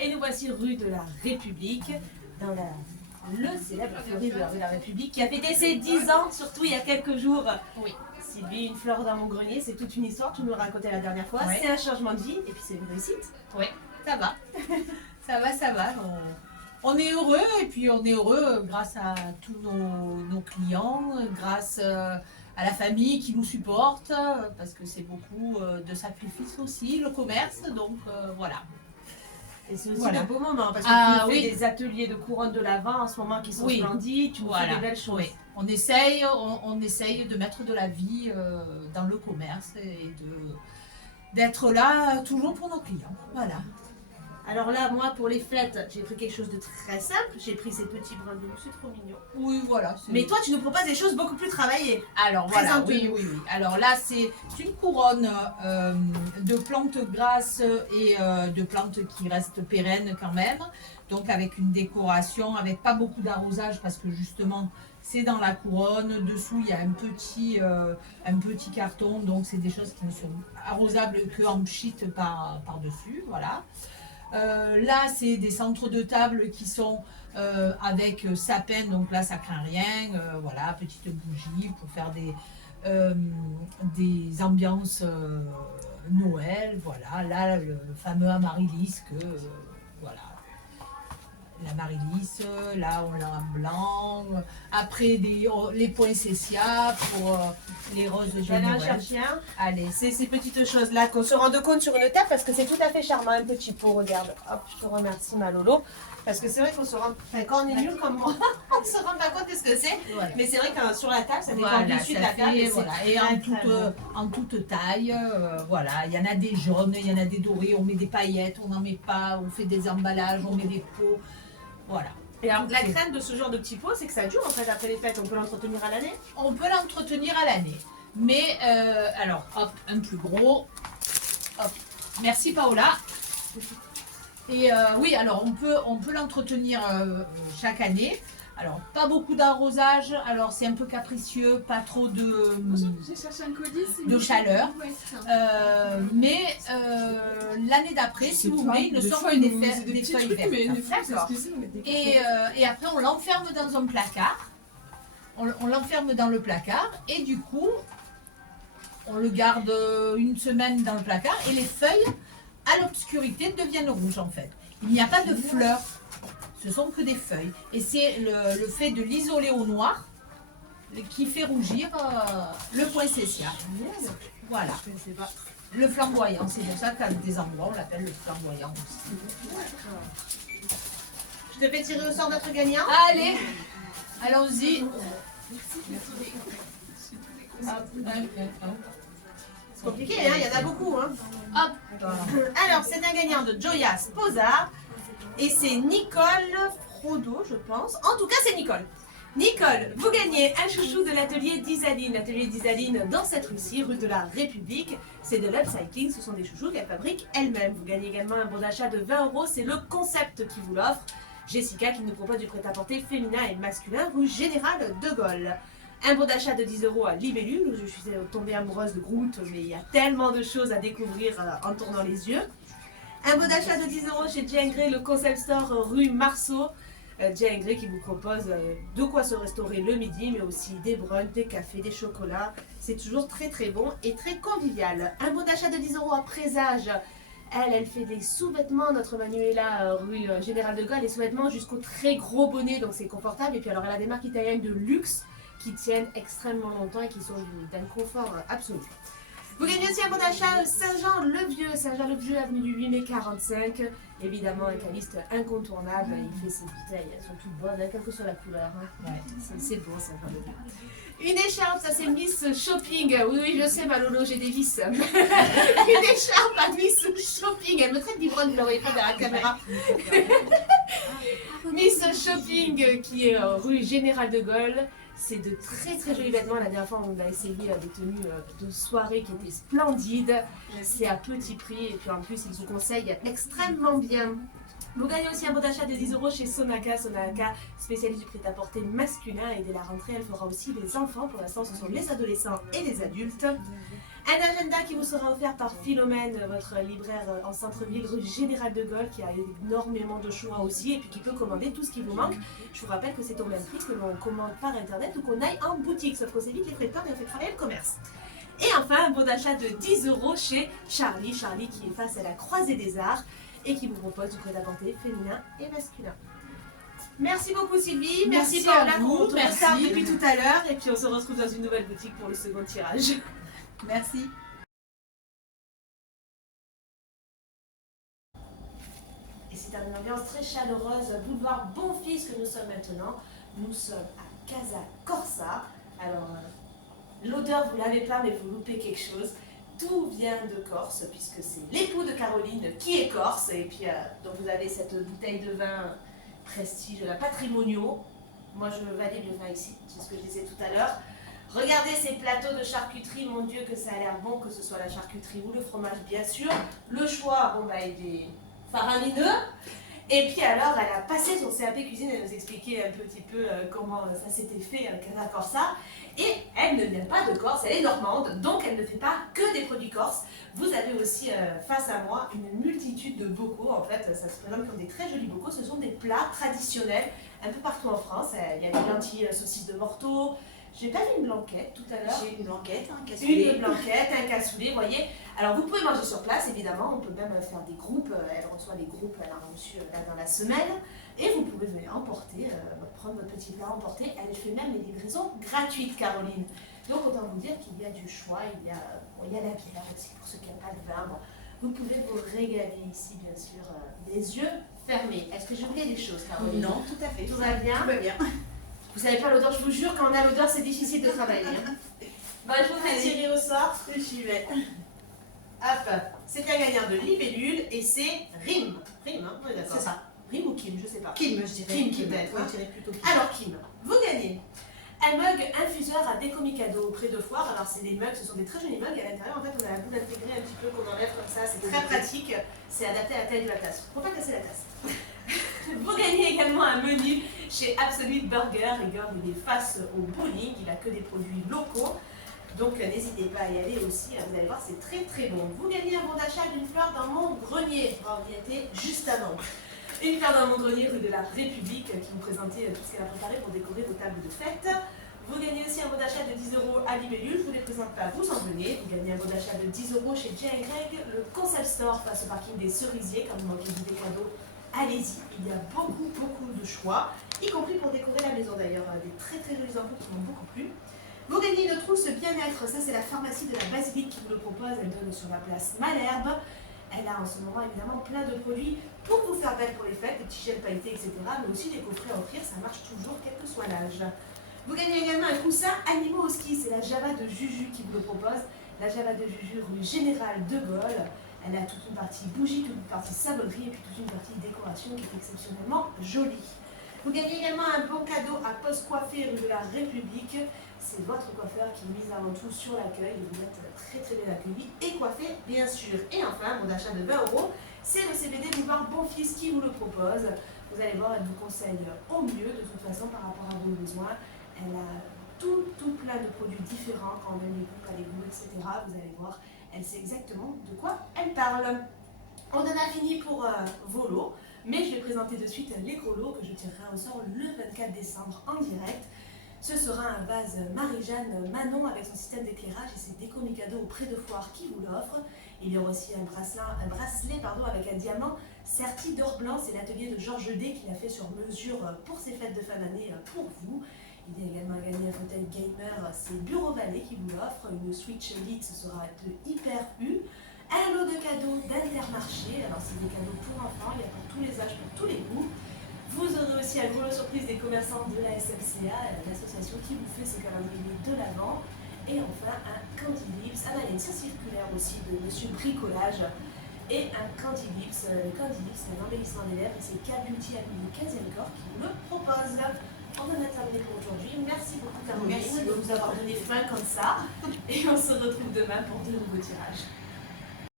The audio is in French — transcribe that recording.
Et nous voici rue de la République, dans le célèbre fleurie de la rue de la République, qui a fêté ses 10 ans, surtout il y a quelques jours. Oui. Sylvie, une fleur dans mon grenier, c'est toute une histoire, tu nous l'as raconté la dernière fois. Ouais. C'est un changement de vie et puis c'est une réussite. Oui, ça va. ça va. On est heureux et puis on est heureux grâce à tous nos clients, grâce à la famille qui nous supporte, parce que c'est beaucoup de sacrifices aussi, le commerce, donc voilà. Et c'est aussi Voilà. de beaux moments, parce que tu fais des ateliers de couronne de l'Avent en ce moment qui sont splendides, tu nous fais des belles choses. Oui. On essaye de mettre de la vie dans le commerce et d'être là toujours pour nos clients. Voilà. Alors là, moi, pour les fêtes, j'ai pris quelque chose de très simple. J'ai pris ces petits brins de c'est trop mignon. Oui, voilà. Mais toi, tu nous proposes des choses beaucoup plus travaillées. Alors voilà, oui. Alors là, c'est une couronne de plantes grasses et de plantes qui restent pérennes quand même. Donc avec une décoration, avec pas beaucoup d'arrosage parce que justement, c'est dans la couronne. Dessous, il y a un petit carton. Donc c'est des choses qui ne sont arrosables qu'en pchit par-dessus. Voilà. Là, c'est des centres de table qui sont avec sapin, donc là, ça craint rien. Voilà, petite bougie pour faire des ambiances Noël. Voilà, là, le fameux amaryllis voilà. L'amaryllis, là on l'a en blanc. Après les poinsettias pour les roses de Noël. Allez, c'est ces petites choses-là qu'on se rende compte sur une table parce que c'est tout à fait charmant. Un petit pot, regarde. Hop, je te remercie ma Lolo. Parce que c'est vrai qu'on se rend, quand on est nul comme moi, on ne se rend pas compte de ce que c'est. Voilà. Mais c'est vrai que sur la table, ça dépend dessus de la table. Et en toute taille, voilà. Il y en a des jaunes, il y en a des dorés, on met des paillettes, on n'en met pas, on fait des emballages, on met des pots. Voilà. Et alors, la crainte de ce genre de petits pots, c'est que ça dure en fait après les fêtes. On peut l'entretenir à l'année? On peut l'entretenir à l'année. Mais, alors, hop, un plus gros. Hop. Merci Paola. Et oui, alors on peut l'entretenir chaque année. Alors, pas beaucoup d'arrosage, alors c'est un peu capricieux, pas trop de chaleur. Mais l'année d'après, si vous voulez, il ne sort que des feuilles vertes. Et après, on l'enferme dans un placard. On l'enferme dans le placard et du coup, on le garde une semaine dans le placard et les feuilles, à l'obscurité, deviennent rouges en fait. Il n'y a pas de fleurs. Ce sont que des feuilles. Et c'est le fait de l'isoler au noir qui fait rougir le poinsettia. Voilà. Le flamboyant, c'est pour ça qu'à des endroits, on l'appelle le flamboyant aussi. Je te fais tirer au sort notre gagnant. Allez, allons-y. C'est compliqué, hein, il y en a beaucoup. Hein. Hop. Alors, c'est un gagnant de Joya Sposa. Et c'est Nicole Frodo, je pense. En tout cas, c'est Nicole. Nicole, vous gagnez un chouchou de l'atelier d'Isaline. L'atelier d'Isaline dans cette rue-ci, rue de la République. C'est de l'upcycling, ce sont des chouchous qu'elle fabrique elle-même. Vous gagnez également un bon d'achat de 20 €. C'est le concept qui vous l'offre. Jessica qui nous propose du prêt-à-porter féminin et masculin, rue Général de Gaulle. Un bon d'achat de 10 € à Libellule, où je suis tombée amoureuse de Groot, mais il y a tellement de choses à découvrir en tournant les yeux. Un bon d'achat de 10 € chez J. Grey, le concept store rue Marceau. J. Grey qui vous propose de quoi se restaurer le midi, mais aussi des brunchs, des cafés, des chocolats. C'est toujours très très bon et très convivial. Un bon d'achat de 10 € à Présage. Elle fait des sous-vêtements, notre Manuela, rue Général de Gaulle, des sous-vêtements jusqu'au très gros bonnet, donc c'est confortable. Et puis alors elle a des marques italiennes de luxe qui tiennent extrêmement longtemps et qui sont d'un confort absolu. Vous gagnez aussi un bon d'achat Saint-Jean-le-Vieux, Saint-Jean-le-Vieux, avenue du 8 mai 45. Évidemment, un caviste incontournable. Il fait ses bouteilles, elles sont toutes bonnes, hein, quelle que soit la couleur. Hein. Ouais, c'est beau, Saint-Jean-le-Vieux. Une écharpe, ça c'est Miss Shopping. Oui, je sais, ma Lolo, j'ai des vis. Une écharpe à Miss Shopping. Elle me traite d'ivronne, vous ne l'auriez pas derrière la caméra. Miss Shopping, qui est rue Général de Gaulle. C'est de très très jolis vêtements. La dernière fois, on a essayé des tenues de soirée qui étaient splendides. C'est à petit prix et puis en plus, ils vous conseillent extrêmement bien. Vous gagnez aussi un bon d'achat de 10 € chez Sonaka. Sonaka, spécialiste du prêt-à-porter masculin. Et dès la rentrée, elle fera aussi les enfants. Pour l'instant, ce sont les adolescents et les adultes. Un agenda qui vous sera offert par Philomène, votre libraire en centre-ville, rue Général de Gaulle, qui a énormément de choix aussi et puis qui peut commander tout ce qui vous manque. Je vous rappelle que c'est au même prix que l'on commande par internet ou qu'on aille en boutique, sauf qu'on s'évite les frais de port et on fait travailler le commerce. Et enfin, un bon d'achat de 10 € chez Charlie. Charlie qui est face à la croisée des arts et qui vous propose du prêt-à-porter féminin et masculin. Merci beaucoup Sylvie, merci Paula pour ton retard depuis tout à l'heure et puis on se retrouve dans une nouvelle boutique pour le second tirage. Merci. Et c'est dans une ambiance très chaleureuse, boulevard Bonfils que nous sommes maintenant. Nous sommes à Casa Corsa. Alors, l'odeur vous l'avez pas mais vous loupez quelque chose. Tout vient de Corse puisque c'est l'époux de Caroline qui est corse. Et puis donc vous avez cette bouteille de vin prestige, la Patrimonio. Moi je valide le vin ici, c'est ce que je disais tout à l'heure. Regardez ces plateaux de charcuterie, mon Dieu que ça a l'air bon, que ce soit la charcuterie ou le fromage bien sûr. Le choix, bon bah il est faramineux. Et puis alors elle a passé son CAP cuisine, elle nous expliquait un petit peu comment ça s'était fait à Casa Corsa. Et elle ne vient pas de Corse, elle est normande, donc elle ne fait pas que des produits corses. Vous avez aussi face à moi une multitude de bocaux, en fait, ça se présente comme des très jolis bocaux. Ce sont des plats traditionnels un peu partout en France. Il y a des lentilles saucisses de morteau. J'ai pas vu une blanquette tout à l'heure. J'ai une blanquette, un cassoulet. Une blanquette, un cassoulet, vous voyez. Alors vous pouvez manger sur place, évidemment. On peut même faire des groupes. Elle reçoit des groupes, elle a reçu là dans la semaine. Et vous pouvez venir emporter, prendre votre petit plat emporter. Elle fait même les livraisons gratuites, Caroline. Donc autant vous dire qu'il y a du choix. Il y a la bière aussi pour ceux qui n'ont pas de vin. Bon, vous pouvez vous régaler ici, bien sûr, les yeux fermés. Est-ce que j'ai oublié des choses, Caroline? Non, tout à fait. Tout va bien? Tout va bien. Vous savez pas l'odeur, je vous jure, quand on a l'odeur, c'est difficile de travailler. Bon, je vous fais tirer au sort. J'y vais. Hop, c'est un gagnant de libellule et c'est Rim. Rim, hein, on est d'accord. C'est ça. Rim ou Kim, je sais pas. Kim, je dirais. Kim peut-être. Oui, je dirais plutôt Kim. Alors Kim, vous gagnez un mug infuseur à déco-micado auprès de Foire. Alors c'est des mugs, ce sont des très jolis mugs. Et à l'intérieur, en fait, on a la boule intégrée un petit peu qu'on enlève comme ça. C'est très pratique. C'est adapté à la taille de la tasse. Faut pas casser la tasse. Vous gagnez également un menu chez Absolute Burger. Igor, il est face au bowling. Il a que des produits locaux. Donc n'hésitez pas à y aller aussi. Vous allez voir, c'est très très bon. Vous gagnez un bon d'achat d'une fleur dans mon grenier. On y était juste avant. Une fleur dans mon grenier rue de la République qui vous présentait tout ce qu'elle a préparé pour décorer vos tables de fête. Vous gagnez aussi un bon d'achat de 10 € à Libellule. Je ne vous les présente pas, vous en venez. Vous gagnez un bon d'achat de 10 € chez J&Y, le Concept Store face au parking des Cerisiers. Quand vous manquez des cadeaux, allez-y. Il y a beaucoup de choix, y compris pour décorer la maison d'ailleurs. Des très jolis enveloppes qui m'ont beaucoup plu. Vous gagnez une trousse bien-être. Ça, c'est la pharmacie de la Basilique qui vous le propose. Elle donne sur la place Malherbe. Elle a en ce moment évidemment plein de produits pour vous faire belle pour les fêtes, des petits gels pailletés, etc. Mais aussi des coffrets à offrir, ça marche toujours, quel que soit l'âge. Vous gagnez également un coussin animaux au ski, c'est la Java de Juju qui vous le propose. La Java de Juju rue Général de Gaulle. Elle a toute une partie bougie, toute une partie savonnerie et puis toute une partie décoration qui est exceptionnellement jolie. Vous gagnez également un bon cadeau à Poste Coiffé rue de la République. C'est votre coiffeur qui mise avant tout sur l'accueil et vous êtes très bien accueilli et coiffé bien sûr. Et enfin, mon achat de 20 €, c'est le CBD Boulevard Bonfils qui vous le propose. Vous allez voir, elle vous conseille au mieux de toute façon par rapport à vos besoins. Elle a tout plein de produits différents quand on aime les goûts, pas les goûts, etc. Vous allez voir, elle sait exactement de quoi elle parle. On en a fini pour vos lots, mais je vais présenter de suite les gros lots que je tirerai au sort le 24 décembre en direct. Ce sera un vase Marie-Jeanne Manon avec son système d'éclairage et ses déco-micado auprès de Foire qui vous l'offre. Il y aura aussi un bracelet avec un diamant serti d'or blanc. C'est l'atelier de Georges D qui l'a fait sur mesure pour ses fêtes de fin d'année pour vous. Il y a également gagné un fauteuil gamer, c'est Bureau Vallée qui vous l'offre. Une Switch Elite, ce sera de Hyper U. Un lot de cadeaux d'Intermarché. Alors c'est des cadeaux pour enfants, il y a pour tous les âges, pour tous les goûts. Vous aurez aussi un gros lot surprise des commerçants de la SMCA, l'association qui vous fait ce calendrier de l'Avent. Et enfin un Candy Lips, il y a une circulaire aussi de Monsieur Bricolage. Et un Candy Lips, le Candy Lips c'est un embellissement des lèvres et c'est K-Beauty à du 15e corps qui vous le propose. On en a terminé pour aujourd'hui. Merci beaucoup Caroline de nous avoir donné faim comme ça. Et on se retrouve demain pour de nouveaux tirages.